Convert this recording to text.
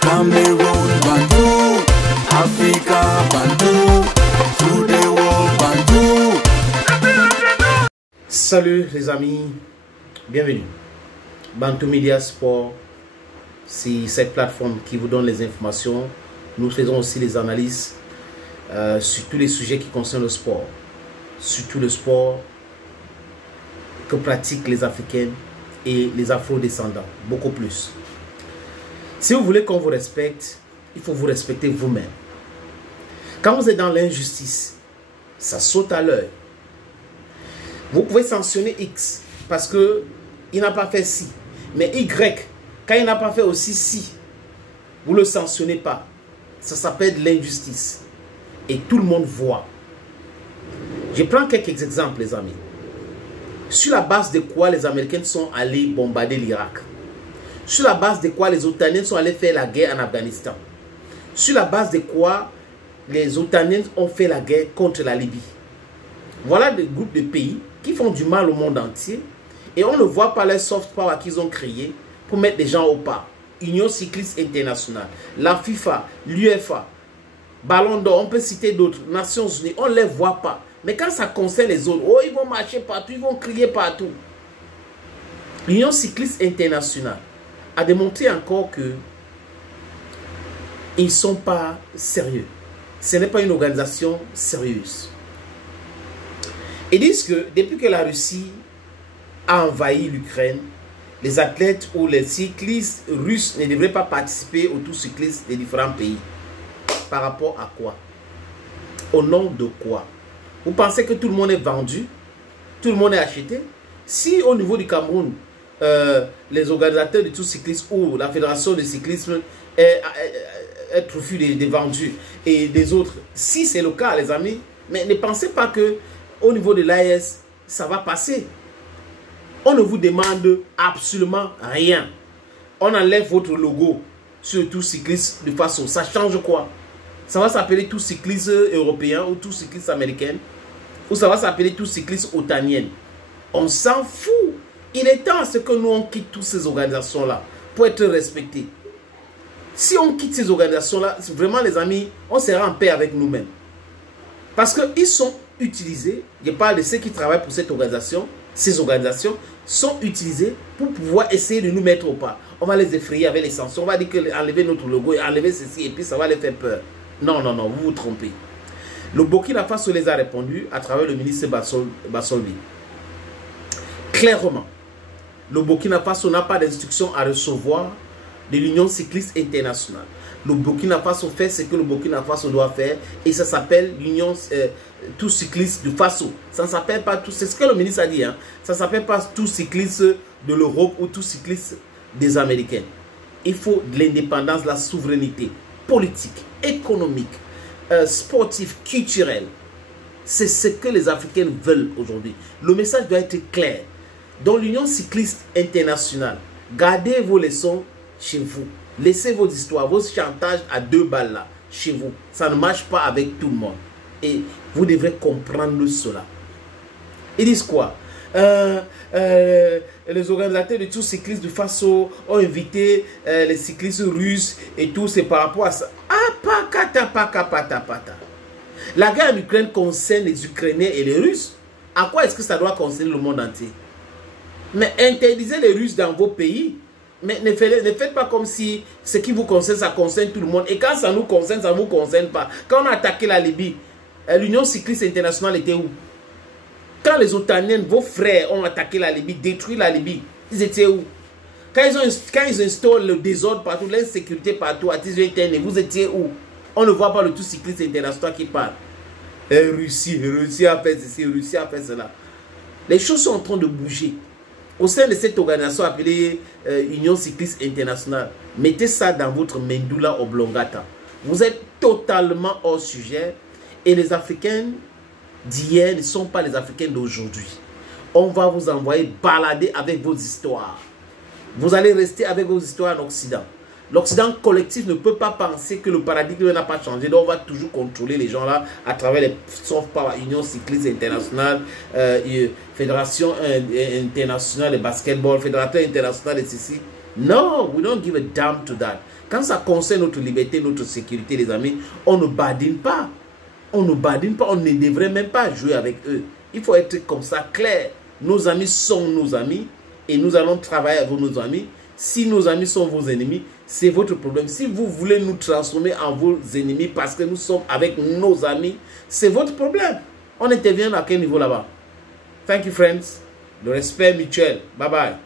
Cameroon, Bantou, Africa, Bantou, through the world, Bantou. Salut les amis, bienvenue. Bantou Media Sport, c'est cette plateforme qui vous donne les informations. Nous faisons aussi les analyses sur tous les sujets qui concernent le sport. Surtout le sport que pratiquent les Africains et les Afro-descendants, beaucoup plus. Si vous voulez qu'on vous respecte, il faut vous respecter vous-même. Quand vous êtes dans l'injustice, ça saute à l'œil. Vous pouvez sanctionner X parce qu'il n'a pas fait ci. Mais Y, quand il n'a pas fait aussi ci, vous ne le sanctionnez pas. Ça s'appelle l'injustice. Et tout le monde voit. Je prends quelques exemples, les amis. Sur la base de quoi les Américains sont allés bombarder l'Irak? Sur la base de quoi les Otaniens sont allés faire la guerre en Afghanistan? Sur la base de quoi les Otaniens ont fait la guerre contre la Libye? Voilà des groupes de pays qui font du mal au monde entier et on ne voit pas les soft power qu'ils ont créés pour mettre des gens au pas. Union cycliste internationale, la FIFA, l'UEFA, Ballon d'Or, on peut citer d'autres, Nations Unies, on ne les voit pas. Mais quand ça concerne les autres, oh, ils vont marcher partout, ils vont crier partout. L'Union cycliste internationale a démontré encore que ils ne sont pas sérieux. Ce n'est pas une organisation sérieuse. Ils disent que depuis que la Russie a envahi l'Ukraine, les athlètes ou les cyclistes russes ne devraient pas participer au tour cycliste des différents pays. Par rapport à quoi? Au nom de quoi? Vous pensez que tout le monde est vendu? Tout le monde est acheté? Si au niveau du Cameroun, les organisateurs du tour cycliste ou la fédération de cyclisme est trophée des vendus et des autres, si c'est le cas, les amis, mais ne pensez pas que au niveau de l'AS, ça va passer. On ne vous demande absolument rien. On enlève votre logo sur le tour cycliste de façon. Ça change quoi? Ça va s'appeler tour cycliste européen ou tour cycliste américain? Ou ça va s'appeler tour cycliste otanienne? On s'en fout. Il est temps à ce que nous on quitte toutes ces organisations-là pour être respectés. Si on quitte ces organisations-là, vraiment les amis, on sera en paix avec nous-mêmes. Parce qu'ils sont utilisés, je parle de ceux qui travaillent pour cette organisation, ces organisations sont utilisées pour pouvoir essayer de nous mettre au pas. On va les effrayer avec les sanctions, on va dire que enlever notre logo et enlever ceci et puis ça va les faire peur. Non, non, non, vous vous trompez. Le Burkina Faso les a répondu à travers le ministre Bassolvi. Clairement, le Burkina Faso n'a pas d'instruction à recevoir de l'Union cycliste internationale. Le Burkina Faso fait ce que le Burkina Faso doit faire et ça s'appelle l'Union tout cycliste du Faso. Ça ne s'appelle pas tout, c'est ce que le ministre a dit, hein. Ça ne s'appelle pas tout cycliste de l'Europe ou tout cycliste des Américains. Il faut de l'indépendance, la souveraineté politique, économique, sportive, culturelle. C'est ce que les Africains veulent aujourd'hui. Le message doit être clair. Dans l'Union cycliste internationale, gardez vos leçons chez vous. Laissez vos histoires, vos chantages à 2 balles là, chez vous. Ça ne marche pas avec tout le monde. Et vous devrez comprendre cela. Ils disent quoi? Les organisateurs de tout cyclistes du Faso ont invité les cyclistes russes et tout, c'est par rapport à ça. Ah, pakata, pakapata, pata. La guerre en Ukraine concerne les Ukrainiens et les Russes. À quoi est-ce que ça doit concerner le monde entier? Mais interdisez les Russes dans vos pays. Mais ne faites pas comme si ce qui vous concerne, ça concerne tout le monde. Et quand ça nous concerne, ça ne vous concerne pas. Quand on a attaqué la Libye, l'Union cycliste internationale était où? Quand les Otaniens, vos frères, ont attaqué la Libye, détruit la Libye, ils étaient où? Quand ils installent le désordre partout, l'insécurité partout, à 18 ans, vous étiez où? On ne voit pas le tout cycliste international qui parle. Russie a fait ceci, Russie a fait cela. Les choses sont en train de bouger. Au sein de cette organisation appelée Union cycliste internationale, mettez ça dans votre Mendoula oblongata. Vous êtes totalement hors sujet et les Africains d'hier ne sont pas les Africains d'aujourd'hui. On va vous envoyer balader avec vos histoires. Vous allez rester avec vos histoires en Occident. L'Occident collectif ne peut pas penser que le paradigme n'a pas changé. Donc on va toujours contrôler les gens là à travers les soft power, Union cycliste internationale, Fédération internationale de basketball, Fédérateur international de ceci. No, we don't give a damn to that. Quand ça concerne notre liberté, notre sécurité, les amis, on ne badine pas. On ne badine pas, on ne devrait même pas jouer avec eux. Il faut être comme ça, clair. Nos amis sont nos amis et nous allons travailler avec nos amis. Si nos amis sont vos ennemis, c'est votre problème. Si vous voulez nous transformer en vos ennemis parce que nous sommes avec nos amis, c'est votre problème. On intervient à quel niveau là-bas? Thank you, friends. Le respect mutuel. Bye bye.